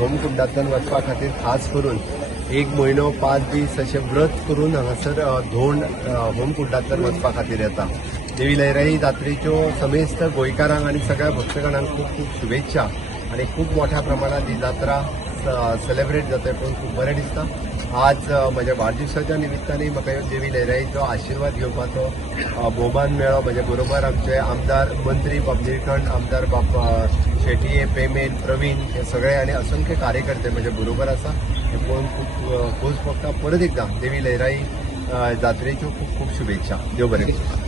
होमकुंडांतल्यान वचपा खातीर खास करून 1 म्हयनो 5 दीस अशें व्रत करून हांगासर धोंड होमकुंडांतल्यान वचपा खातीर येता. देवी लयराई जात्रेच्यो समेस्त गोंयकारांक आनी सगळ्या भक्तगणांक खूब खूब शुभेच्छा आणि खूप मोठ्या प्रमाणात ही जात्रा सेलिब्रेट जाता पळोवन खूब बरें दिसता. आज म्हज्या वाडदिवसाच्या निमित्ताने म्हाका देवी लयराईचो आशिर्वाद घेवपाचो भोवमान मेळ्ळो. म्हजे बरोबर आमचे आमदार मंत्री बाब निळकंठ, आमदार बाब शेटये, पेमेन, प्रवीण हे सगळे आनी असंख्य कार्यकर्ते म्हजे बरोबर आसा. हे पळोवन खूब खोस भोगता. परत एकदा देवी लयराई जात्रेच्यो खूब खूब शुभेच्छा. देव बरें.